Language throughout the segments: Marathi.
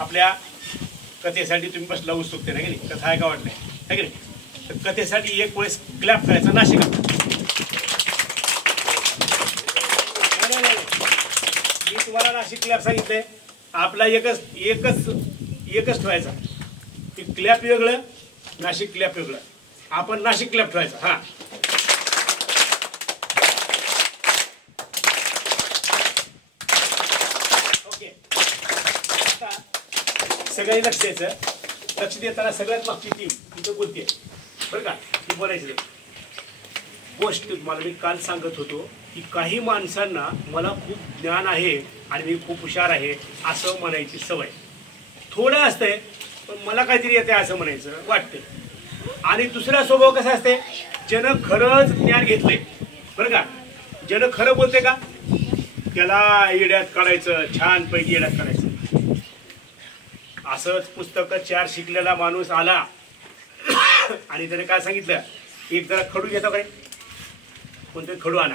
आपल्या कथेसाठी तुम्ही बसला उत्सुकते ना की नाही, कथा आहे का वाटलं आहे की नाही, तर कथेसाठी एक वेळेस क्लॅप करायचा नाशिक. मी तुम्हाला नाशिक क्लॅप सांगितलंय, आपला एकच ठेवायचा की क्लॅप वेगळं, नाशिक क्लॅप वेगळं. आपण नाशिक क्लॅप ठेवायचा. हा, ओके. आता सगळ्यांनी लक्ष द्यायचं. लक्ष देताना सगळ्यात मागची टीम तिथं बोलते बरं का, ती बोलायची गोष्ट तुम्हाला मी काल सांगत होतो की काही माणसांना मला खूप ज्ञान आहे आणि मी खूप हुशार आहे असं म्हणायची सवय. थोडं असतंय पण मला काहीतरी येते असं म्हणायचं वाटते. आणि दुसरा स्वभाव कसा असते, ज्यानं खरंच ज्ञान घेतलंय बरं का, ज्यानं खरं बोलते का त्याला येड्यात काढायचं, छानपैकी येड्यात काढायचं. असंच पुस्तकं 4 शिकलेला माणूस आला आणि त्याने काय सांगितलं, एक जरा खडू घेतो काय, कोणतरी खडू आणा.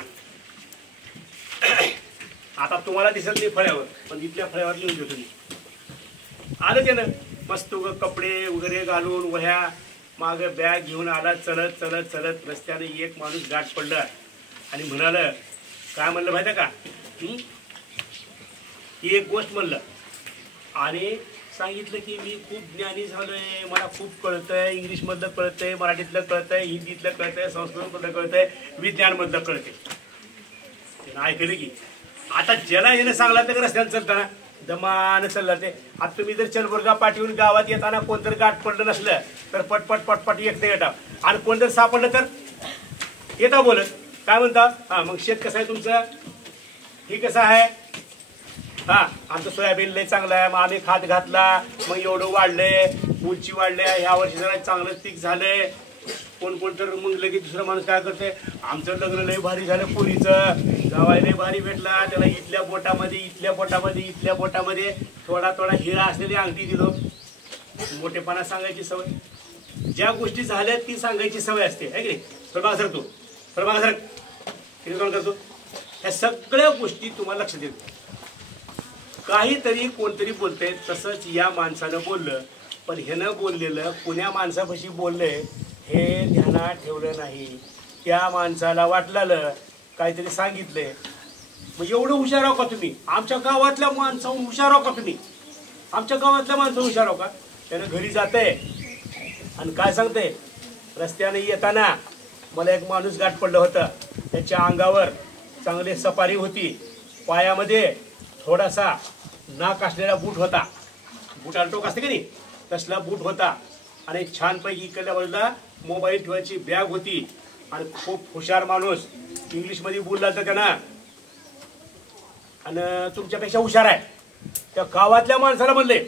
आता तुम्हाला दिसत नाही फळ्यावर, पण इथल्या फळ्यावर लिहून देतो मी. आलं त्यानं मस्त कपडे वगैरे घालून, वह्या माग बॅग घेऊन आला. चलत चलत चलत रस्त्याने एक माणूस गाठ पडला आणि म्हणालं, काय म्हणलं माहिती आहे का, एक गोष्ट म्हणलं आणि सांगितलं की मी खूप ज्ञानी झालोय, मला खूप कळतंय, इंग्लिशमधलं कळतंय, मराठीतलं कळतंय, हिंदीतलं कळतंय, संस्कृतमधलं कळतंय, विज्ञानमधलं कळतंय. त्यानं ऐकलं की आता ज्याला यानं सांगला तर रस्त्यानं चालताना दमान चालला ते. आता तुम्ही जर चलबुर्गा पाठवून गावात येताना कोणतरी गाठ पडलं नसलं तर पटपट पटपट एकटं येता, आणि कोण जर सापडलं तर येता बोलत काय म्हणता, हा मग शेत कसं आहे तुमचं, हे कसं आहे, हा आमचं सोयाबीन लय चांगलं आहे, मग आम्ही खात घातला, मग एवढं वाढलंय, उंची वाढले, ह्या वर्षी जरा चांगलं पीक झालंय. कोण कोण तर मग लगेच दुसरा माणूस काय करते, आमचं लग्न लय भारी झालं, पोरीचं जावाय लय भारी भेटला, त्याला इथल्या बोटामध्ये थोडा थोडा हिरा असलेली अंगठी दिलो. मोठेपणा सांगायची सवय, ज्या गोष्टी झाल्या ती सांगायची सवय असते है की नाही. प्रभाग सर, तू प्रभाग सर किती कोण करतो, ह्या सगळ्या गोष्टी तुम्हाला लक्ष देतो. काहीतरी कोणतरी बोलतंय, तसंच या माणसानं बोललं, पण ह्यानं बोललेलं पुण्या माणसापाशी बोललंय हे ध्यानात ठेवलं नाही. त्या माणसाला वाटलं काहीतरी सांगितलंय, मग एवढं हुशार आहो का तुम्ही, आमच्या गावातल्या माणसाहून हुशार आहो का तुम्ही, आमच्या गावातल्या माणसं हुशार आहो का. त्यानं घरी जाते आणि काय सांगते, रस्त्याने येताना मला एक माणूस गाठ पडलं होतं, त्याच्या अंगावर चांगली सपारी होती, पायामध्ये थोडासा नाक असलेला बूट होता, बुटाला टोक असते की नाही तसला बूट होता, आणि छानपैकी इकडल्या बाजूला मोबाईल ठेवायची बॅग होती, आणि खूप हुशार माणूस, इंग्लिशमध्ये बोलला तर त्यांना, आणि तुमच्यापेक्षा हुशार आहे. त्या गावातल्या माणसाला म्हणले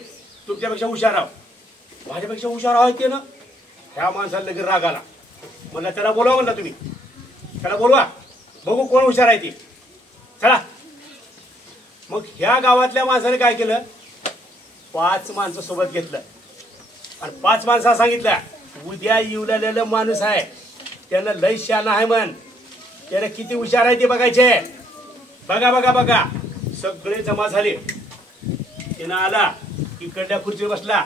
तुमच्यापेक्षा हुशार आहो, माझ्यापेक्षा हुशार आहोत ते ना. ह्या माणसाला लगेच राग आला, म्हणला त्याला बोलवा, म्हणला तुम्ही त्याला बोलवा, बघू कोण हुशार आहे ते, चला. मग ह्या गावातल्या माणसाने काय केलं, 5 माणसं सोबत घेतलं आणि 5 माणसा सांगितलं, उद्या येऊलेलं माणूस आहे त्यानं लय शान आहे म्हण, त्यानं किती हुशार आहे ते बघायचे. बघा बघा बघा, सगळे जमा झाले. त्यानं आला, इकडल्या खुर्चीवर बसला,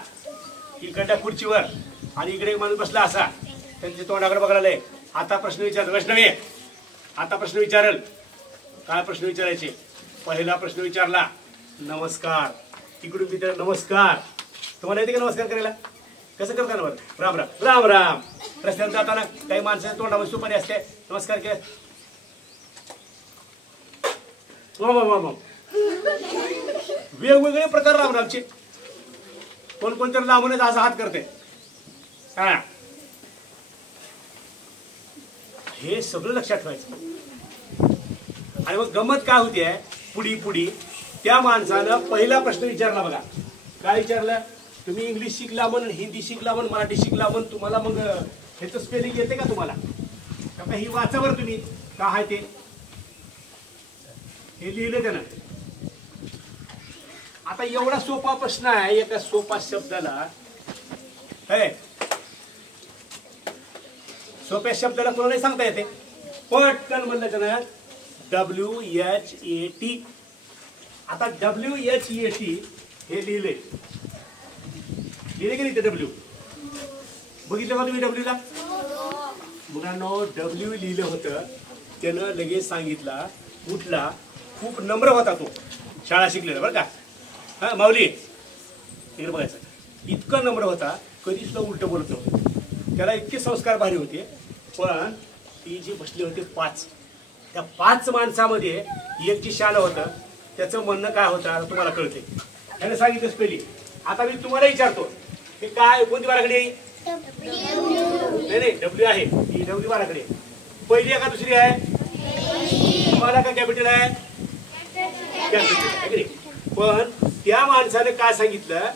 इकडल्या खुर्चीवर, आणि इकडे एक माणूस बसला असा, त्यांच्या तोंडाकडे बघायला. आता प्रश्न विचारल वैष्णवी, आता प्रश्न विचारल. काय प्रश्न विचारायचे, पहिला प्रश्न विचारला नमस्कार, इकडून विचार नमस्कार, तुम्हाला येते का नमस्कार करायला, कसं करता ना बरं, राम राम राम राम. रस्त्यावर जाताना काही माणसाच्या तोंडामध्ये सुपारी असते, नमस्कार केला, वेगवेगळे प्रकार राम रामचे, कोण कोणतरी लांबूनच असा हात करते. हा, हे सगळं लक्षात ठेवायचं. आणि मग गंमत काय होती आहे, पुढी त्या माणसानं पहिला प्रश्न विचारला बघा. काय विचारलं, तुम्ही इंग्लिश शिकला म्हणून, हिंदी शिकला म्हणून, मराठी शिकला म्हणून तुम्हाला मग ह्याचं स्पेलिंग येते का तुम्हाला, का ही वाचावर तुम्ही का आहे ते, हे लिहिलं त्यानं. आता एवढा सोपा प्रश्न आहे, एका सोपा शब्दाला, सोप्या शब्दाला कोणाला सांगता येते, पटकन म्हणलं त्यानं WHAT. आता WHAT हे लिहिले, लिहिले की नाही ते डब्ल्यू बघितलं का तुम्ही डब्ल्यूला मुलांनो डब्ल्यू लिहिलं होतं त्यानं लगेच सांगितला उठला खूप नम्र होता तो शाळा शिकलेला बरं का हा माऊली तिकडे बघायचं इतका नम्र होता कधी सुद्धा उलट बोलत नव्हतं त्याला इतके संस्कार भारी होते पण ती जी बसली होती 5 त्या 5 माणसामध्ये एक जी शाळा होतं त्याचं म्हणणं काय होतं आता तुम्हाला कळते त्याने सांगितलंच पहिली आता मी तुम्हाला विचारतो की काय कोणती बाराखडी नाही नाही डब्ल्यू आहे ही डब्ल्यू बाराखडी पहिली आहे का दुसरी आहे तुम्हाला का कॅपिटल आहे कॅपिटल पण त्या माणसाने काय सांगितलं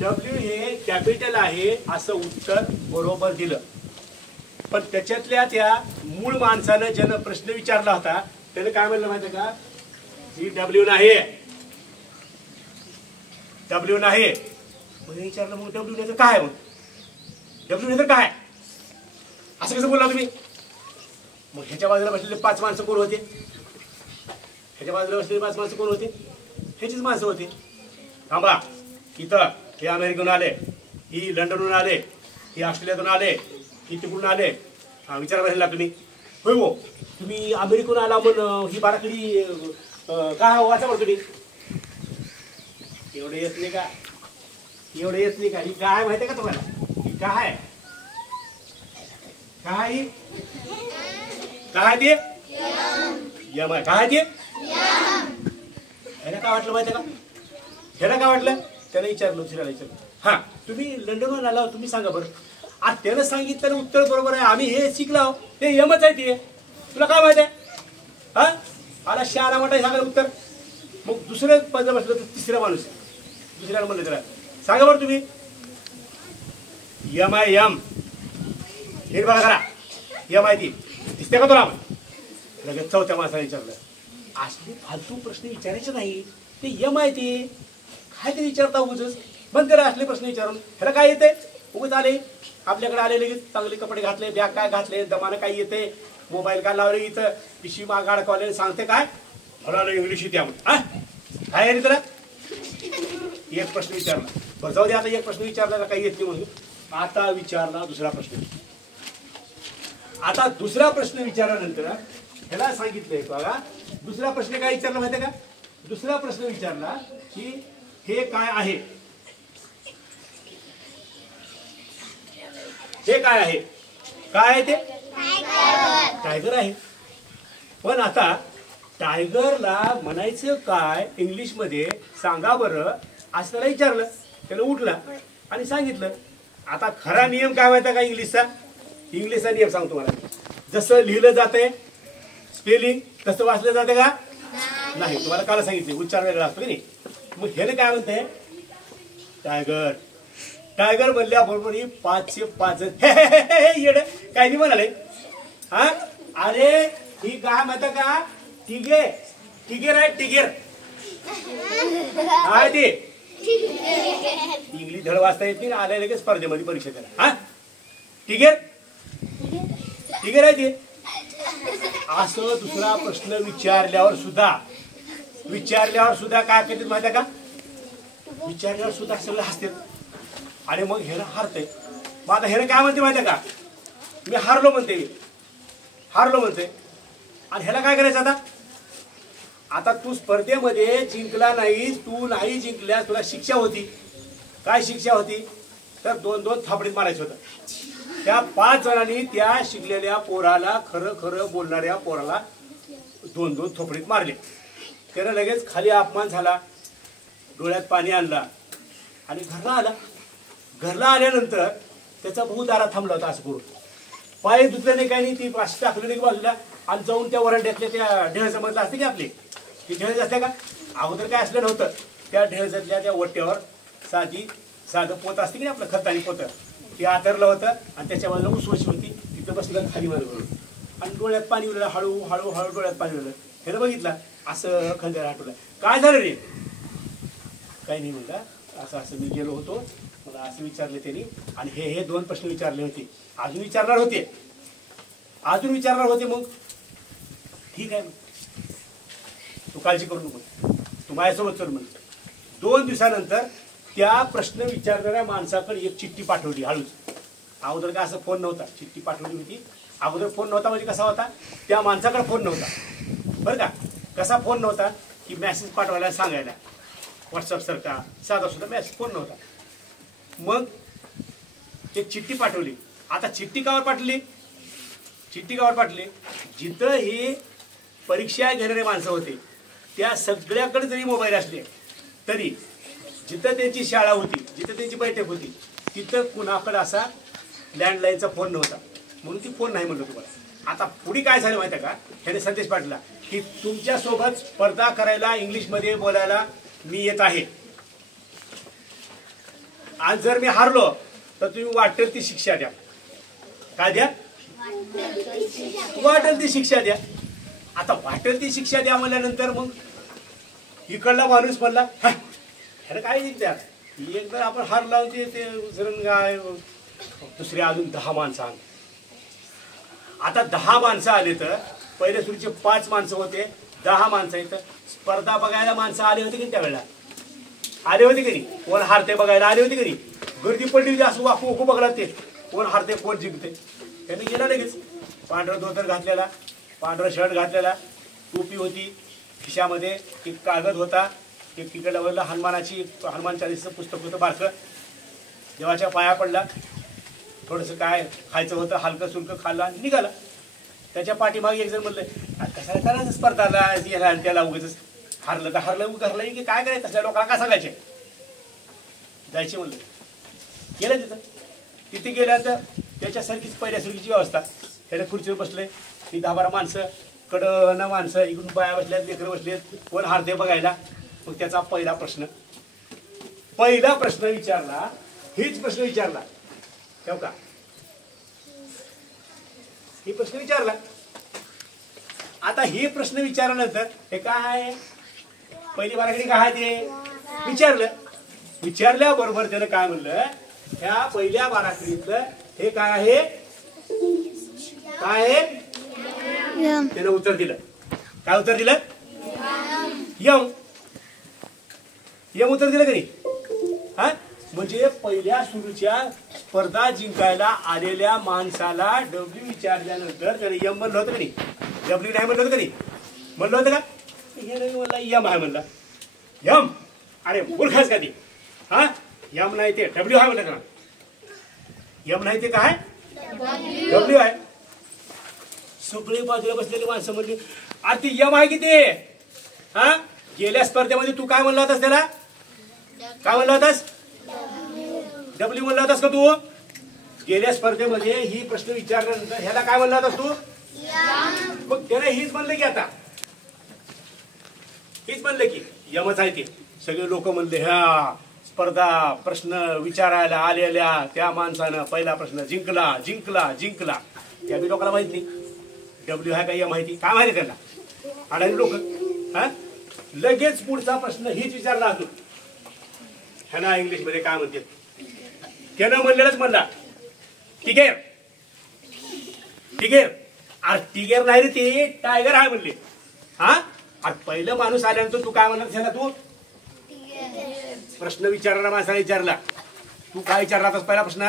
डब्ल्यू हे कॅपिटल आहे असं उत्तर बरोबर दिलं पण त्याच्यातल्या त्या मूळ माणसानं ज्यानं प्रश्न विचारला होता त्याने काय म्हणलं माहिती का ही डब्ल्यू नाही डब्ल्यू नाही मग विचारलं मग डब्ल्यू नाही तर काय मग डब्ल्यू नाही तर काय असं कसं बोलला तुम्ही मग ह्याच्या बाजूला बसलेले 5 माणसं कोण होते ह्याच्या बाजूला बसलेले 5 माणसं कोण होते ह्याचीच माणसं होती थांबा इथं हे अमेरिकेहून आले ही लंडनहून आले ही ऑस्ट्रेलियातून आले ही तिकडून आले हा विचार करायला तुम्ही होय हो तुम्ही अमेरिकेहून आला म्हणून ही बाराखडी काय वाचा बरं तुम्ही एवढे येत नाही का एवढे येत नाही का ही काय माहिती आहे का तुम्हाला ही काय काय काय ते यम आहे काय ते ह्याला काय वाटलं माहिती आहे का ह्याला काय वाटलं त्याने विचारलं दुसऱ्याला विचारलं हा तुम्ही लंडनहून आला तुम्ही सांगा बरं आज त्यानं सांगितलं उत्तर बरोबर आहे आम्ही हे शिकलो ते यमच आहे ते तुला काय माहिती आहे हा आला शाळा मोठा सांगा उत्तर मग दुसरं पद बसलं तर तिसरा माणूस दुसऱ्याला म्हणलं त्याला सांगा बरं तुम्ही यम आहे यम हे बघा करा यम आहे ती दिसते का तुला लगेच चौथ्या माणसाला विचारलं असले फालतू प्रश्न विचारायचे नाही ते यम आहे ते काय ते विचारता उगच बंद करा असले प्रश्न विचारून ह्याला काय येते उगच आले आपल्याकडे आले लगेच चांगले कपडे घातले बॅग काय घातले दमानं काय येते मोबाईल काय लावले इथं पिशवी माग अडकवले सांगते काय मला इंग्लिश येते हा काय आहे त्याला एक प्रश्न विचारला बरं जाऊ दे आता एक प्रश्न विचारला काही येत नाही म्हणून आता विचारला दुसरा प्रश्न आता दुसरा प्रश्न विचारल्यानंतर ह्याला सांगितलंय बघा दुसरा प्रश्न काय विचारला माहिती का दुसरा प्रश्न विचारला की हे काय आहे हे काय आहे काय आहे ते टायगर आहे पण आता टायगरला म्हणायचं काय इंग्लिश मध्ये सांगा बरं असं त्याला विचारलं त्याला उठला आणि सांगितलं आता खरा नियम काय माहिती का इंग्लिशचा नियम सांगतो तुम्हाला जसं लिहिलं जातंय स्पेलिंग तसं वाचलं जातं का नाही तुम्हाला काल सांगितले उच्चार वेगळा असतो की नाही मग ह्याने काय म्हणते टायगर टायगर म्हणल्याबरोबर ही 5चे 5 येड काय नाही म्हणाले हा अरे ही काय म्हणता का तिघे तिघेर आहे तिघेर काय ते इंग्लिश धड वाचता येत नाही आल्या लगेच स्पर्धेमध्ये परीक्षा करा हा तिघेर तिघेर आहे ते असं दुसरा प्रश्न विचारल्यावर सुद्धा काय करतात माहिती का विचारल्यावर सुद्धा सगळं हसतात आणि मग हेनं हारतंय मग आता हेनं काय म्हणते माहिती का मी हारलो म्हणते आणि ह्याला काय करायचं आता तू स्पर्धेमध्ये जिंकला नाहीस तू नाही जिंकल्यास तुला शिक्षा होती काय शिक्षा होती तर 2-2 थापडीत मारायचं होतं त्या 5 जणांनी त्या शिकलेल्या पोराला खरं खरं बोलणाऱ्या पोराला 2-2 थोपडीत मारले त्यानं लगेच खाली अपमान झाला डोळ्यात पाणी आणला आणि घरला आल्यानंतर त्याचा भाऊ दारात थांबला होता असं करून पाय दुखलं नाही काही नाही ती पाशी टाकलं नाही बाजूला आणि जाऊन त्या वरांड्यातल्या त्या ढेळजमधला असते की आपली ती ढेळज असते का अगोदर काय असलं नव्हतं त्या ढेळजातल्या त्या ओट्यावर साधं पोत असते की आपलं खतानी पोतं ते आतरलं होतं आणि त्याच्या बाजूला उसवशी होती तिथं बसलं खाली मारून आणि डोळ्यात पाणी उरलं हळू डोळ्यात पाणी उरलं हे बघितलं असं खंड्याला आठवलं काय झालं रे काही नाही म्हणता असं मी गेलो होतो मला असं विचारले त्यांनी आणि हे 2 प्रश्न विचारले होते अजून विचारणार होते मग ठीक आहे तू काळजी करू नको तू माझ्यासोबत चल म्हणजे 2 दिवसानंतर त्या प्रश्न विचारणाऱ्या माणसाकडे एक चिठ्ठी पाठवली हळूच. अगोदर काय असं फोन नव्हता, चिठ्ठी पाठवली होती. अगोदर फोन नव्हता म्हणजे कसा होता, त्या माणसाकडे फोन नव्हता बरं का. कसा फोन नव्हता की मेसेज पाठवायला सांगायला, व्हॉट्सअप सारखा साधा सुद्धा मेसेज फोन नव्हता. मग एक चिठ्ठी पाठवली. आता चिठ्ठी कावर पाठवली, चिठ्ठी कावर पाठवली, जिथं हे परीक्षा घेणारे माणसं होते त्या सगळ्याकडे जरी मोबाईल असले तरी जिथं त्यांची शाळा होती, जिथं त्यांची बैठक होती, तिथं कुणाकडे असा लँडलाईनचा फोन नव्हता. म्हणून ती फोन नाही म्हणलं तुम्हाला. आता पुढे काय झालं माहिती आहे का, ह्याने संदेश पाठवला की तुमच्यासोबत स्पर्धा करायला इंग्लिशमध्ये बोलायला मी येत आहे. आज जर मी हारलो तर तुम्ही वाटेल ती शिक्षा द्या. काय द्या, वाटेल ती शिक्षा द्या. आता वाटेल ती शिक्षा द्या म्हणल्यानंतर मग इकडला माणूस म्हणला ह्याला काय द्या, एकदा आपण हारला ते काय दुसरे अजून 10 माणसं आली. आता 10 माणसं आले तर पहिले सुरूचे 5 माणसं होते, 10 माणसं इथं स्पर्धा बघायला माणसं आले होते की त्यावेळेला, आले होते की नाही. कोण हारते बघायला आले होते की नाही. गर्दी पडली होती, असं वाकू वाकू बघला ते कोण हारते कोण जिंकते. त्याने गेला लगेच. पांढरं धोतर घातलेला, पांढरं शर्ट घातलेला, टोपी होती, खिशामध्ये एक कागद होता, एक तिकडला हनुमान चालीसचं पुस्तक होतं बारकं. देवाच्या पाया पडला, थोडंसं काय खायचं होतं हलकं सुलकं खाल्ला, निघाला. त्याच्या पाठीमागे एक जण म्हणलं कशाला करायचं स्पर्धाला याला त्याला उगाच हारलं तर हारलं घरला की काय करायचं, तसल्या लोकांना काय सांगायचे. जायचे म्हणलं. गेलं तिथं. तिथे गेल्यानंतर त्याच्यासारखीच पहिल्यासारखीची व्यवस्था. त्याने खुर्चीवर बसले, ती 10-12 माणसं, कडनं माणसं, इकडून बाया बसल्यात, लेकरं बसलेत, कोण हारते बघायला. मग त्याचा पहिला प्रश्न विचारला, हीच प्रश्न विचारला ठेव का, ही प्रश्न विचारला. आता हे प्रश्न विचारल्यानंतर हे काय आहे, पहिली बाराखडी काय ते विचारलं. विचारल्याबरोबर त्यानं काय म्हणलं, ह्या पहिल्या बाराखडीतलं हे काय आहे, काय आहे, त्यानं उत्तर दिलं. काय उत्तर दिलं, यम. यम उत्तर दिलं का नाही. हा म्हणजे पहिल्या सुरूच्या स्पर्धा जिंकायला आलेल्या माणसाला डब्ल्यू विचारल्यानंतर त्याने यम म्हणलं होतं का नाही, डब्ल्यू नाही म्हणलं होतं का नाही, म्हणलं होतं का. हे नाही म्हणला, यम आहे म्हणला. यम, अरे मूर्खाच का ती. हा यम नाही ते डब्ल्यू आहे म्हणलं का. यम नाही ते काय, डब्ल्यू आहे. सगळे बाजूला बसलेली माणसं म्हणली अरे ती यम आहे की ते. हा गेल्या स्पर्धेमध्ये तू काय म्हणला होतास, त्याला काय म्हणला होतास, डब्ल्यू म्हणला होतास का तू. गेल्या स्पर्धेमध्ये ही प्रश्न विचारल्यानंतर ह्याला काय म्हणला होतास तू. मग त्याने हीच म्हणलं की, आता हीच म्हणलं की यमच आहे ते. सगळे लोक म्हणले ह्या स्पर्धा प्रश्न विचारायला आलेल्या त्या माणसानं पहिला प्रश्न जिंकला जिंकला जिंकला. त्या बी लोकांना माहित नाही डब्ल्यू आहे का यम माहिती, काय माहिती त्यांना अडाणी लोक. हा लगेच पुढचा प्रश्न हीच विचारला अजून. ह्याना इंग्लिश मध्ये काय म्हणते, त्यानं म्हणलेलंच म्हणला टिगेर. टिगेर, अरे टिगेर नाही रे ते टायगर आहे म्हणले. हा अरे पहिलं माणूस आल्यानंतर तू काय म्हणला त्याला, तू प्रश्न विचारणारा माणसाला विचारला, तू काय विचारला होतास पहिला प्रश्न,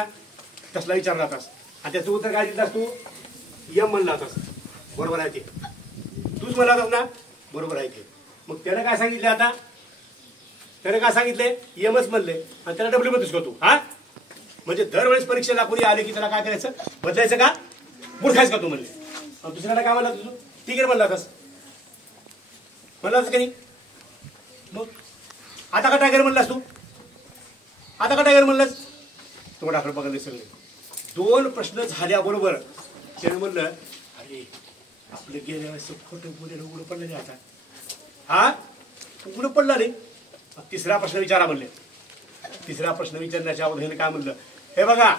तसला विचारला होतास आणि त्याचं उत्तर काय दिलास तू, यम म्हणला होतास. बरोबर आहे ते, तूच म्हणला होतास ना, बरोबर आहे ते. मग त्यानं काय सांगितलं, आता त्याने काय सांगितले, यमच म्हणले आणि त्याला डब्ल्यू म्हणतोस का तू. हा म्हणजे दरवेळेस परीक्षेला कोणी आले की त्याला काय करायचं, बदलायचं का, मूर्खायचं का तू म्हणले. आणि दुसऱ्याला काय म्हणला तुझं, टिगेर म्हणला होतास, म्हणला होतास का नाही. मग आता का टायगर म्हणलास तू, आता का टायगर म्हणलास. तोंडाकडे बघायला सगळे. 2 प्रश्न झाल्याबरोबर त्याने म्हणलं अरे आपलं गेल्या वेळेस खोटं बोलेलं उघडं पडलं नाही, आता हा उघडं पडला नाही. तिसरा प्रश्न विचारा म्हणले. तिसरा प्रश्न विचारण्याच्या अगोदर काय म्हणलं, हे बघा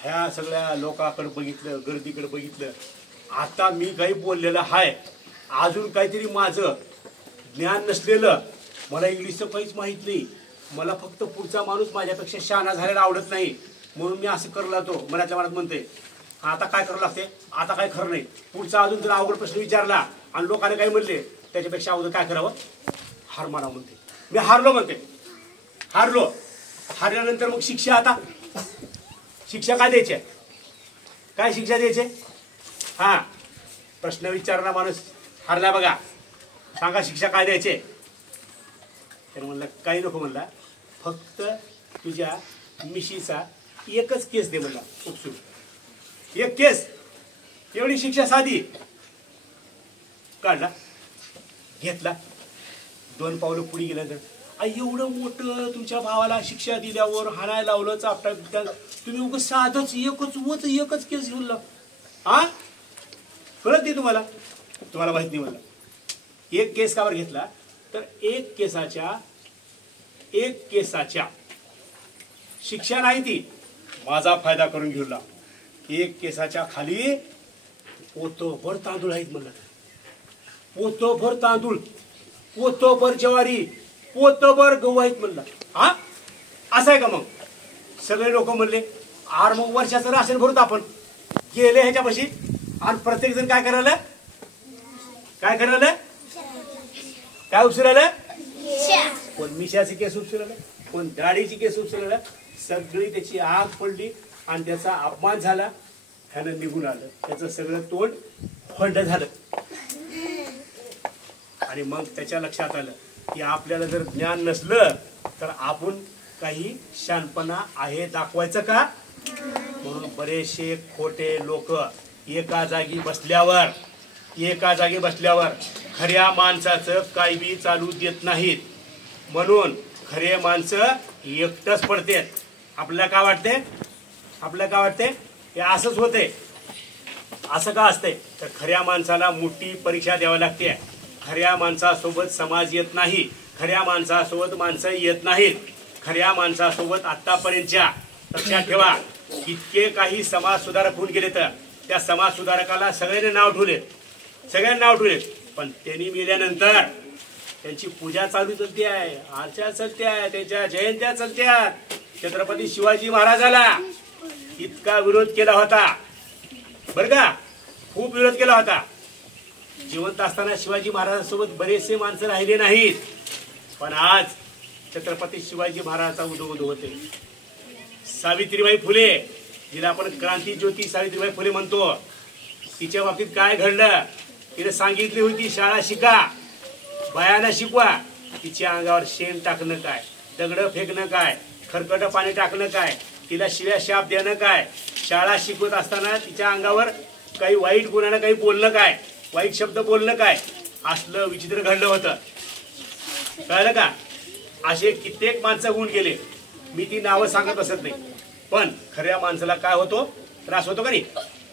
ह्या सगळ्या लोकांकडे बघितलं, गर्दीकडे बघितलं, आता मी काही बोललेलं आहे, अजून काहीतरी माझं ज्ञान नसलेलं, मला इंग्लिशचं काहीच माहित नाही, मला फक्त पुढचा माणूस माझ्यापेक्षा शहाणा झालेला आवडत नाही, म्हणून मी असं करला तो मनाच्या मनात म्हणते. आता काय करावं लागते, आता काय खरं नाही. पुढचा अजून जर अवघड प्रश्न विचारला आणि लोकांनी काय म्हणले त्याच्यापेक्षा अगोदर काय करावं, हार मानावं म्हणते. मी हारलो म्हणते, हारलो. हारल्यानंतर मग शिक्षा. आता शिक्षा काय द्यायची, काय शिक्षा द्यायची? हा, प्रश्न विचारला माणूस हारला बघा, सांगा शिक्षा काय द्यायचे? त्याने म्हणलं काही नको, म्हणला फक्त तुझ्या मिशीचा एकच केस दे म्हणला, उपसून एक केस, एवढी शिक्षा साधी. काढला, घेतला, 2 पावलं पुढे गेल्यानंतर, एवढं मोठं तुमच्या भावाला शिक्षा दिल्यावर हाणायला लावलं, चापटा, तुम्ही उगाच साधच एकच केस घेऊन लाव. हा, कळत नाही तुम्हाला? तुम्हाला माहित नाही म्हणलं. एक केस कावर घेतला तर एक केसाच्या शिक्षा नाही ती, माझा फायदा करून घेऊन लाव. एक केसाच्या खाली पोतभर तांदूळ आहेत म्हणलं, पोतभर तांदूळ, पोतभर ज्वारी, पोतभर गहू आहेत म्हणलं. हा, असं आहे का? मग सगळे लोक म्हणले, आर मग वर्षाचं राशन भरत आपण गेले ह्याच्यापाशी. आणि प्रत्येक जण काय करायला काय उपसुरायला? कोण मिशाची केस उपसुरायला, कोण दाढीची केस उपसुरायला. सगळी त्याची आग पडली आणि त्याचा अपमान झाला. ह्यानं निघून आलं, त्याचं सगळं तोंड फंड झालं. आणि मग त्याच्या लक्षात आलं की आपल्याला जर ज्ञान नसलं तर आपण काही शहाणपणा आहे दाखवायचं का? म्हणून बरेचसे खोटे लोक एका जागी बसल्यावर खऱ्या माणसाचं काही बी चालू देत नाहीत. म्हणून खरे माणसं एकटंच पडतात. आपल्याला काय वाटते? हे असंच होते. असं का असते तर खऱ्या माणसाला मोठी परीक्षा द्यावी लागते. खऱ्या माणसासोबत समाज येत नाही, खऱ्या माणसासोबत माणसं येत नाहीत. खऱ्या माणसासोबत आतापर्यंतच्या, लक्षात ठेवा, इतके काही समाज सुधारक होऊन गेले तर त्या समाज सुधारकाला सगळ्यांनी नाव ठेवले, पण त्यांनी मेल्यानंतर त्यांची पूजा चालू चालते आहे, आरच्या चालते आहे, त्यांच्या जयंत्या चालत्या. छत्रपती शिवाजी महाराजाला इतका विरोध केला होता बरं का, खूप विरोध केला होता. जिवंत असताना शिवाजी महाराजांसोबत बरेचसे माणसं राहिले नाहीत, पण आज छत्रपती शिवाजी महाराजांचा उदो होते. सावित्रीबाई फुले, जिला आपण क्रांती ज्योती सावित्रीबाई फुले म्हणतो, तिच्या बाबतीत काय घडलं? तिने सांगितली होती शाळा शिका, बायांना शिकवा. तिच्या अंगावर शेण टाकणं काय, दगड फेकणं काय, खरकट पाणी टाकणं काय, तिला शिव्या शाप देणं काय, शाळा शिकवत असताना तिच्या अंगावर काही वाईट गुणानं काही बोलणं काय, वाईट शब्द बोलणं काय, असलं विचित्र घडलं होतं. कळलं का? असे कित्येक माणसं होऊन गेले. मी ती नावं सांगत असत नाही, पण खऱ्या माणसाला काय होतो, त्रास होतो का नाही?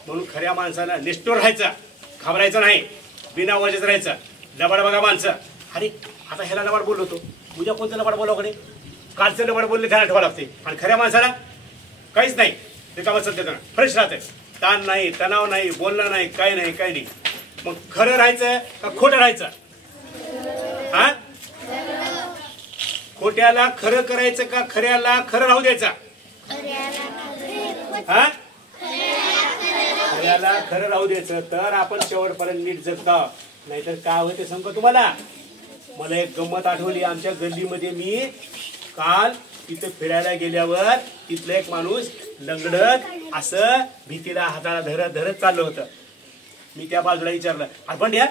म्हणून खऱ्या माणसाला निष्ठुर राहायचं, घाबरायचं नाही, बिना वजच राहायचं. लबाड बघा माणसं, अरे आता ह्याला लबाड बोललो होतो, उद्या कोणतं लबाड बोलावकडे, कालचं लबाड बोलले ध्यान ठेवावं लागते. आणि खऱ्या माणसाला काहीच नाही, ते कामात चालते, त्यांना फ्रेश राहते, ताण नाही, तणाव नाही, बोलणं नाही, काही नाही. मग खरं राहायचं का खोटं राहायचं? हा, खोट्याला खरं करायचं का खऱ्याला खरं राहू द्यायचं? हा, खऱ्याला खरं राहू द्यायचं, तर आपण शेवटपर्यंत नीट जगता. नाहीतर काय होते सांगतो तुम्हाला. मला एक गंमत आठवली. आमच्या गल्लीमध्ये मी काल तिथे फिरायला गेल्यावर तिथलं एक माणूस लंगडत असं भीतीला हाताला धरत चाललं होतं. मी त्या बाजूला विचारलं, आपण या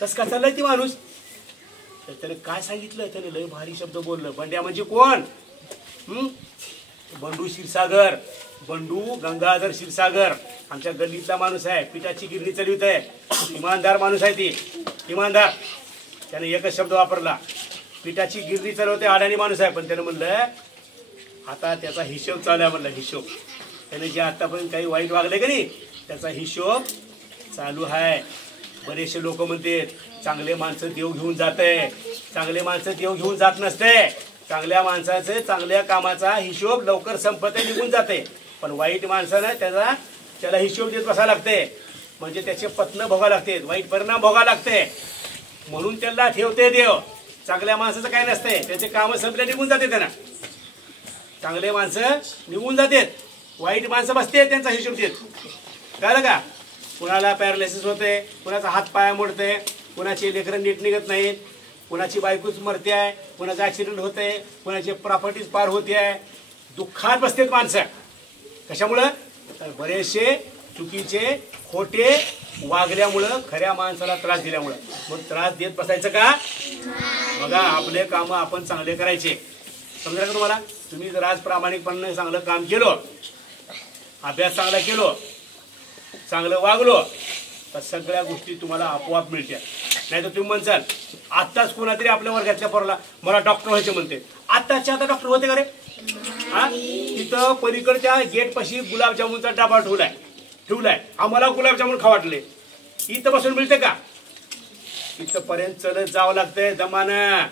कस का चाललंय ती माणूस? तर त्याने काय सांगितलं, त्याने लय भारी शब्द बोललं. बंड्या म्हणजे कोण? बंडू क्षीरसागर, बंडू गंगाधर क्षीरसागर आमच्या गल्लीतला माणूस आहे. पिठाची गिरणी चालवित आहे, इमानदार माणूस आहे. ती इमानदार. त्याने एकच शब्द वापरला, पिठाची गिरणी चालवते, अडाणी माणूस आहे. पण त्याने म्हणलं आता त्याचा हिशोब चालू आहे. म्हणलं हिशोब, त्याने जे आतापर्यंत काही वाईट वागले का नाही त्याचा हिशोब चालू आहे. बरेचसे लोक म्हणते चांगले माणसं देव घेऊन जाते. चांगले माणसं देव घेऊन जात नसते. चांगल्या माणसाचे चांगल्या कामाचा हिशोब लवकर संपते, निघून जाते. पण वाईट माणसानं त्याला हिशोब देत बसायला लागते, म्हणजे त्याचे पतन भोगा लागते, वाईट परिणाम भोगा लागते. म्हणून त्याला ठेवते देव. चांगल्या माणसाचं काय नसते, त्याचे काम संपले, निघून जाते. त्यांना चांगले माणसं निघून जातात, वाईट माणसं बसते, त्यांचा हिशोब देत. कळलं का? कुणाला पॅरालिसिस होते, कुणाचा हात पाय मोडते, कुणाचे लेकरं नीट निघत नाहीत, कोणाची बायकोच मरते आहे, कोणाचा ऍक्सिडेंट होत आहे, कोणाची प्रॉपर्टीज पार होते आहे, दुःखात बसतेत माणसं. कशामुळं? तर बरेचसे चुकीचे खोटे वागल्यामुळं, खऱ्या माणसाला त्रास दिल्यामुळं. मग त्रास देत बसायचं का? बघा, आपले काम आपण चांगले करायचे. समजा का तुम्हाला? तुम्ही जर आज प्रामाणिकपणे चांगलं काम केलं, अभ्यास चांगला केलो, चांगलं वागलो, तर सगळ्या गोष्टी तुम्हाला आपोआप मिळत्या. नाही तर तुम्ही म्हणसाल आत्ताच कोणातरी आपल्या वर्गातल्या पोराला मला डॉक्टर व्हायचे म्हणते, आत्ताच्या आता डॉक्टर होते का रे? हा, तिथं पलीकडच्या गेट पाशी गुलाबजामुनचा डबा ठेवलाय, आम्हाला गुलाबजामुन खा वाटले. इथं बसून मिळते का? इथंपर्यंत चलत जावं लागतंय दमानं.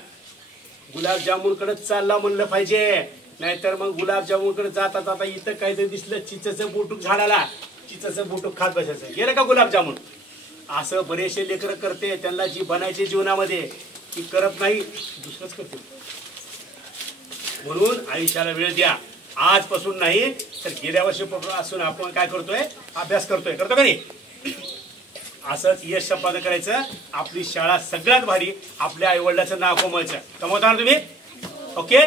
गुलाबजामुनकडे चालला म्हणलं पाहिजे, नाहीतर मग गुलाबजामुनकडे जाता जाता इथं काहीतरी दिसलं चिचचं बोटूक झाडाला, चिचचं बोटूक खात बसायचं. गेलं का गुलाबजामुन? असं बरेचसे लेकरं करते. त्यांना जी बनायची जीवनामध्ये ती करत नाही, दुसरंच करते. म्हणून आयुष्याला वेळ द्या. आजपासून नाही तर गेल्या वर्षीपासून आपण काय करतोय? अभ्यास करतो का नाही? असंच यश संपादन करायचं. आपली शाळा सगळ्यात भारी, आपल्या आईवडिलाचं नाव कमवायचं. कमवता ना तुम्ही? ओके.